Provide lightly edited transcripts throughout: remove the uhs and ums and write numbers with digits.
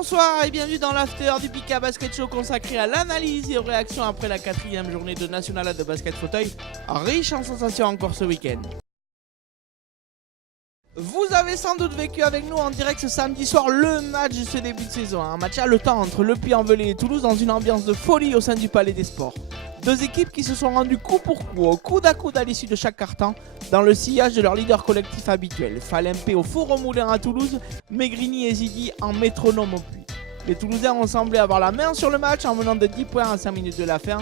Bonsoir et bienvenue dans l'after du Pika Basket Show consacré à l'analyse et aux réactions après la 4e journée de National de basket fauteuil, riche en sensations encore ce week-end. Vous avez sans doute vécu avec nous en direct ce samedi soir le match de ce début de saison, un match haletant entre Le Puy-en-Velay et Toulouse dans une ambiance de folie au sein du Palais des Sports. Deux équipes qui se sont rendues coup pour coup, au coude à coude à l'issue de chaque quart-temps, dans le sillage de leur leader collectif habituel. Falempe au four au moulin à Toulouse, Megrini et Zidi en métronome au Puy. Les Toulousains ont semblé avoir la main sur le match en menant de 10 points à 5 minutes de la fin,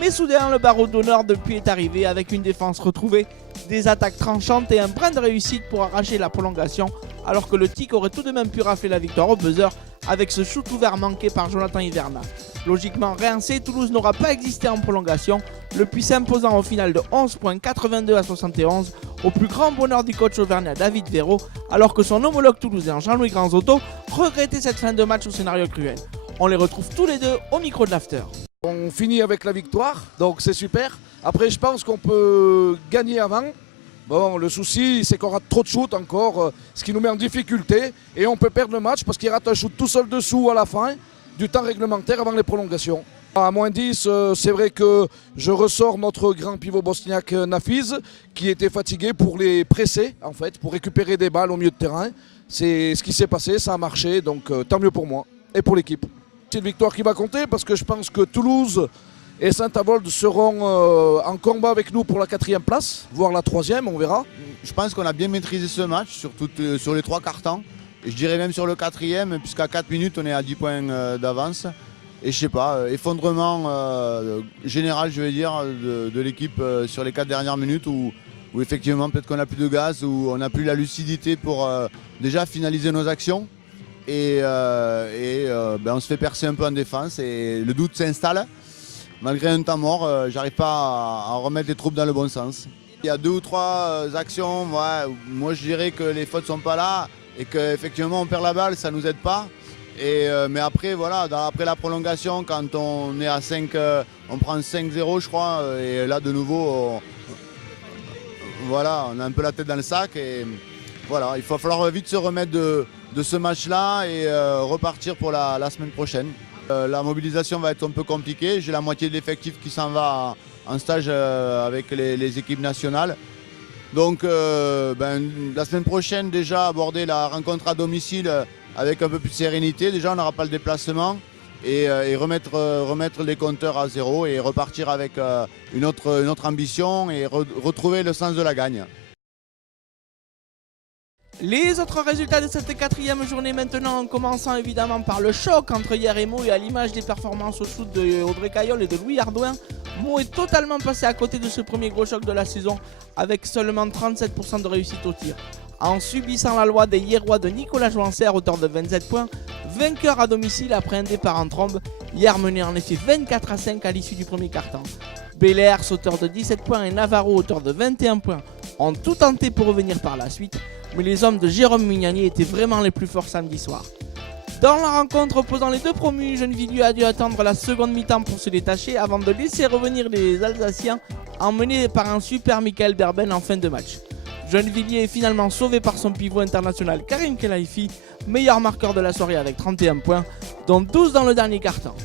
mais soudain le barreau d'honneur de Puy est arrivé avec une défense retrouvée, des attaques tranchantes et un brin de réussite pour arracher la prolongation, alors que le TIC aurait tout de même pu rafler la victoire au buzzer avec ce shoot ouvert manqué par Jonathan Hiverna. Logiquement rincé, Toulouse n'aura pas existé en prolongation, le Puy s'imposant au final de 11 points 82 à 71, au plus grand bonheur du coach auvergnat David Véro, alors que son homologue toulousain Jean-Louis Granzotto regrettait cette fin de match au scénario cruel. On les retrouve tous les deux au micro de l'after. On finit avec la victoire, donc c'est super. Après, je pense qu'on peut gagner avant. Bon, le souci, c'est qu'on rate trop de shoot encore, ce qui nous met en difficulté. Et on peut perdre le match parce qu'il rate un shoot tout seul dessous à la fin du temps réglementaire avant les prolongations. À moins 10, c'est vrai que je ressors notre grand pivot bosniaque Nafiz, qui était fatigué pour les presser, en fait, pour récupérer des balles au milieu de terrain. C'est ce qui s'est passé, ça a marché, donc tant mieux pour moi et pour l'équipe. C'est une victoire qui va compter parce que je pense que Toulouse et Saint-Avold seront en combat avec nous pour la 4e place, voire la 3e, on verra. Je pense qu'on a bien maîtrisé ce match, sur les 3 quarts-temps. Et je dirais même sur le 4e, puisqu'à 4 minutes, on est à 10 points d'avance. Et je sais pas, effondrement général, je vais dire, de l'équipe sur les 4 dernières minutes où effectivement, peut-être qu'on n'a plus de gaz, où on n'a plus la lucidité pour déjà finaliser nos actions. Et on se fait percer un peu en défense et le doute s'installe. Malgré un temps mort, j'arrive pas à remettre les troupes dans le bon sens. Il y a 2 ou 3 actions, moi je dirais que les fautes sont pas là et qu'effectivement on perd la balle, ça nous aide pas. Mais après, voilà, après la prolongation, quand on est à 5, on prend 5-0 je crois, et là de nouveau, on a un peu la tête dans le sac. Et voilà, il va falloir vite se remettre de ce match-là et repartir pour la semaine prochaine. La mobilisation va être un peu compliquée. J'ai la moitié de l'effectif qui s'en va en stage avec les équipes nationales. Donc la semaine prochaine, déjà aborder la rencontre à domicile avec un peu plus de sérénité. Déjà, on n'aura pas le déplacement et remettre les compteurs à zéro et repartir avec une autre ambition et retrouver le sens de la gagne. Les autres résultats de cette 4e journée maintenant, en commençant évidemment par le choc entre hier et Meaux, et à l'image des performances au shoot de Audrey Caillol et de Louis Ardouin, Meaux est totalement passé à côté de ce premier gros choc de la saison avec seulement 37% de réussite au tir. En subissant la loi des Hierrois de Nicolas Joancer, auteur de 27 points, vainqueur à domicile après un départ en trombe, hier mené en effet 24-5 à l'issue du premier quart-temps. Belair, auteur de 17 points, et Navarro, auteur de 21 points, ont tout tenté pour revenir par la suite, mais les hommes de Jérôme Mignani étaient vraiment les plus forts samedi soir. Dans la rencontre opposant les deux promus, Gennevilliers a dû attendre la seconde mi-temps pour se détacher avant de laisser revenir les Alsaciens, emmenés par un super Michael Berben en fin de match. Gennevilliers est finalement sauvé par son pivot international Karim Kelaifi, meilleur marqueur de la soirée avec 31 points, dont 12 dans le dernier quart-temps.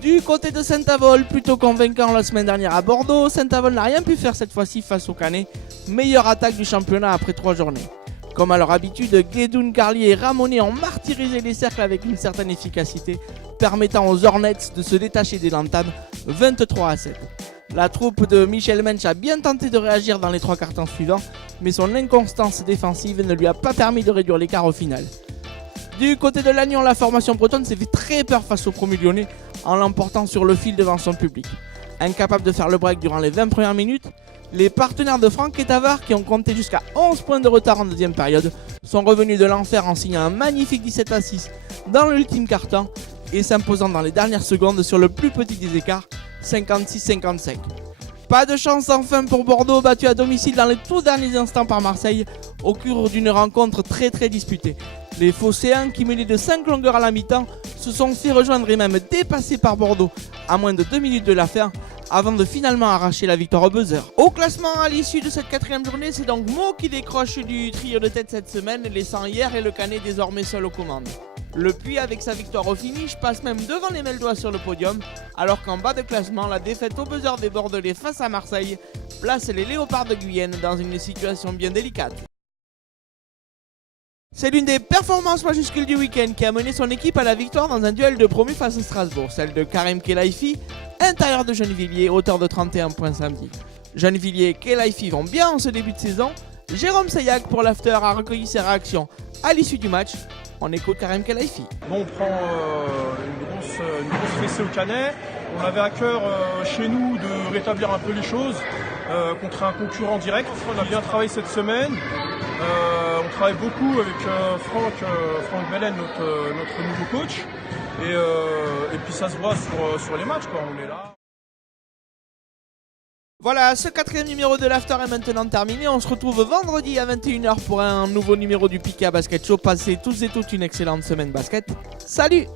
Du côté de Saint-Avold, plutôt convaincant la semaine dernière à Bordeaux, Saint-Avold n'a rien pu faire cette fois-ci face au Canet, meilleure attaque du championnat après 3 journées. Comme à leur habitude, Guédoun, Carlier et Ramonet ont martyrisé les cercles avec une certaine efficacité, permettant aux Hornets de se détacher des Lantanes 23-7. La troupe de Michel Mensch a bien tenté de réagir dans les 3 quarts-temps suivants, mais son inconstance défensive ne lui a pas permis de réduire l'écart au final. Du côté de Lannion, la formation bretonne s'est fait très peur face au promu lyonnais en l'emportant sur le fil devant son public. Incapable de faire le break durant les 20 premières minutes, les partenaires de Franck et Tavard, qui ont compté jusqu'à 11 points de retard en deuxième période, sont revenus de l'enfer en signant un magnifique 17-6 dans l'ultime quart-temps et s'imposant dans les dernières secondes sur le plus petit des écarts, 56-55. Pas de chance enfin pour Bordeaux, battu à domicile dans les tout derniers instants par Marseille, au cours d'une rencontre très disputée. Les Phocéens, qui menaient de 5 longueurs à la mi-temps, se sont fait rejoindre et même dépasser par Bordeaux à moins de 2 minutes de la fin, avant de finalement arracher la victoire au buzzer. Au classement à l'issue de cette 4e journée, c'est donc Meaux qui décroche du trio de tête cette semaine, laissant hier et le Canet désormais seul aux commandes. Le Puy, avec sa victoire au finish, passe même devant les Meldois sur le podium, alors qu'en bas de classement, la défaite au buzzer des Bordelais face à Marseille place les Léopards de Guyenne dans une situation bien délicate. C'est l'une des performances majuscules du week-end qui a mené son équipe à la victoire dans un duel de promu face à Strasbourg, celle de Karim Khelaifi, intérieur de Gennevilliers, auteur de 31 points samedi. Gennevilliers et Khelaifi vont bien en ce début de saison. Jérôme Seillac pour l'after a recueilli ses réactions à l'issue du match. On écoute Karim Khelaifi. Bon, on prend une grosse fessée au canet. On avait à cœur chez nous de rétablir un peu les choses contre un concurrent direct. On a bien travaillé cette semaine. On travaille beaucoup avec Franck Belen, notre nouveau coach. Et puis ça se voit sur les matchs, quoi. On est là. Voilà, ce 4e numéro de l'After est maintenant terminé. On se retrouve vendredi à 21h pour un nouveau numéro du Pika Basket Show. Passez tous et toutes une excellente semaine basket. Salut!